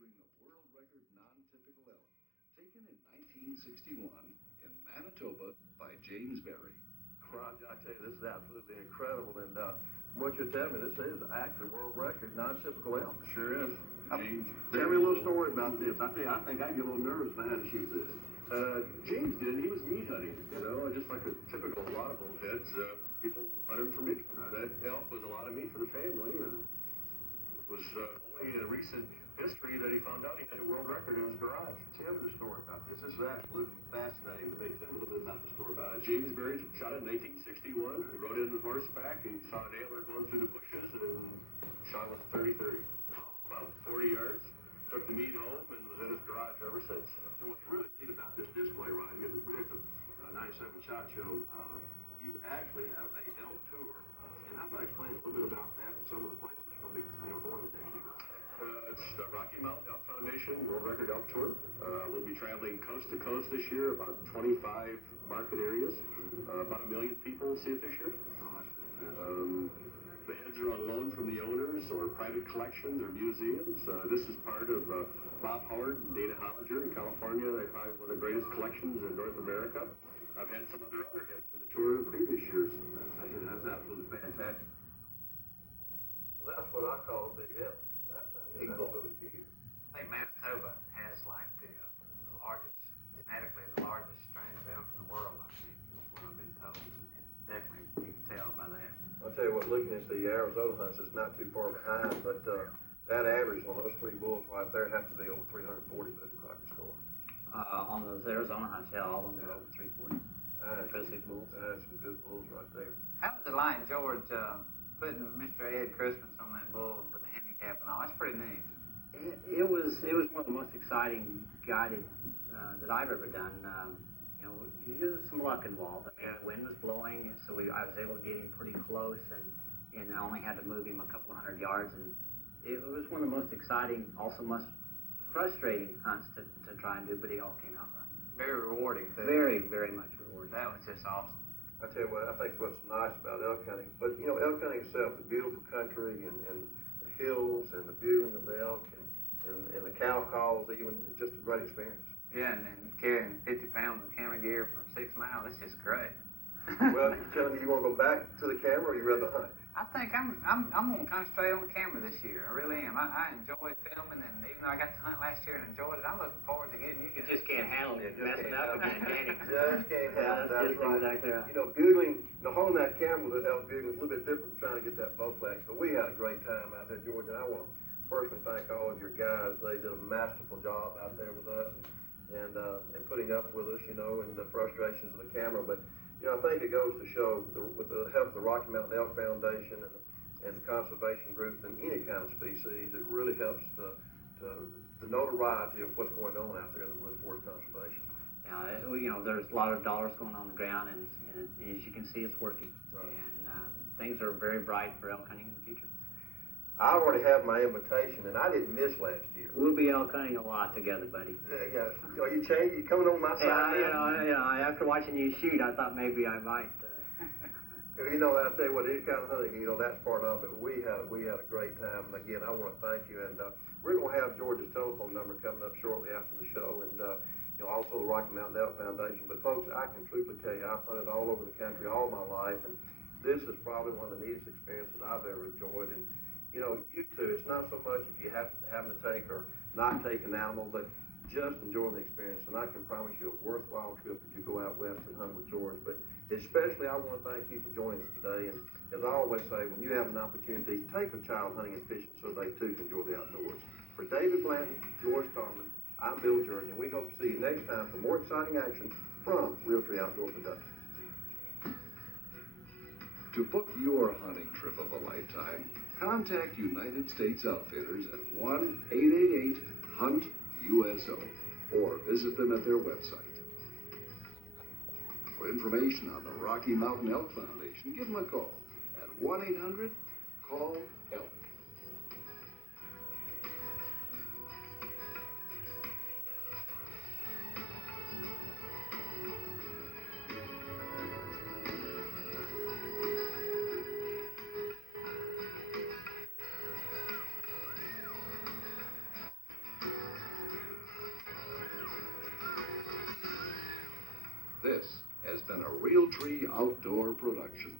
featuring the world record non-typical elk, taken in 1961 in Manitoba by James Berry. Roger, I tell you, this is absolutely incredible, and what you're telling me, this is actually world record non-typical elk. Sure is. James, tell me a little story about this. I tell you, I think I'd get a little nervous if I had to shoot this. James did. He was meat hunting, just like a typical lot of bullheads. People hunt him for meat. That elk was a lot of meat for the family, and it was only in recent history that he found out he had a world record in his garage. Tell me the story about this. This is absolutely fascinating to me. Tell me a little bit about the story. James Berry shot it in 1961. He rode in on horseback. He saw an antler going through the bushes and shot with a 30-30. About 40 yards. Took the meat home and was in his garage ever since. And what's really neat about this display right here, we're at the 97 SHOT Show, you actually have a elk tour. And how about explain a little bit about that and some of the places you're going to be going today? It's the Rocky Mountain Elk Foundation World Record Elk Tour. We'll be traveling coast to coast this year, about 25 market areas. About 1 million people will see it this year. Oh, that's fantastic. The heads are on loan from the owners or private collections or museums. This is part of Bob Howard and Dana Hollinger in California. They probably one of the greatest collections in North America. I've had some other heads in the tour in previous years. That's absolutely fantastic. Well, that's what I call a big elk. Big bull. Really huge. I think Manitoba has like the largest, genetically the largest strain of elk in the world, I think, is what I've been told. And definitely, you can tell by that. I'll tell you what, looking at the Arizona hunts, it's not too far behind, but that average on those three bulls right there have to be over 340 Boone Crockett score. On those Arizona hunts, yeah, all of them are over 340. Impressive bulls. That's some good bulls right there. How was it like, George, putting Mr. Ed Christmas on that bull with the handicap and all? That's pretty neat. It was one of the most exciting guided that I've ever done. There was some luck involved. I mean, the wind was blowing, so I was able to get him pretty close, and I only had to move him a couple of 100 yards. And it was one of the most exciting, also most frustrating hunts to try and do, but it all came out right. Very rewarding, too. Very, very much rewarding. That was just awesome. I tell you what, I think what's nice about elk hunting, but elk hunting itself, the beautiful country and the hills and the bugling of the elk and the cow calls, even, just a great experience. Yeah, and carrying 50 pounds of camera gear for 6 miles, that's just great. Well, you're telling me you want to go back to the camera, or you rather hunt? I think I'm going to concentrate on the camera this year. I really am. I enjoy filming, and even though I got to hunt last year and enjoyed it, I'm looking forward to getting you guys. You just can't handle it. Messing up again, can you? Just can't handle it. That's right. Exactly right. Bugling, holding that camera with elk bugling is a little bit different from trying to get that bow flag. So we had a great time out there, George, and I want to personally thank all of your guys. They did a masterful job out there with us and putting up with us, and the frustrations of the camera. But I think it goes to show, with the help of the Rocky Mountain Elk Foundation and the conservation groups and any kind of species, it really helps the notoriety of what's going on out there in the woods towards conservation. There's a lot of dollars going on the ground, and as you can see, it's working. Right. And things are very bright for elk hunting in the future. I already have my invitation, and I didn't miss last year. We'll be elk hunting a lot together, buddy. Yeah. Are you changing? You coming on my side? Yeah. After watching you shoot, I thought maybe I might. I tell you what, any kind of hunting, that's part of it. We had a great time, and again, I want to thank you. And we're going to have George's telephone number coming up shortly after the show, and also the Rocky Mountain Elk Foundation. But folks, I can truthfully tell you, I've hunted all over the country all my life, and this is probably one of the neatest experiences that I've ever enjoyed. And you too, it's not so much if you having to take or not take an animal, but just enjoying the experience. And I can promise you a worthwhile trip if you go out west and hunt with George. But especially, I want to thank you for joining us today. And as I always say, when you have an opportunity, take a child hunting and fishing so they too can enjoy the outdoors. For David Blanton, George Tarman, I'm Bill Jordan, and we hope to see you next time for more exciting action from Realtree Outdoors Productions. To book your hunting trip of a lifetime, contact United States Outfitters at 1-888-HUNT-USO or visit them at their website. For information on the Rocky Mountain Elk Foundation, give them a call at 1-800-CALL-ELK. This has been a Realtree Outdoor production.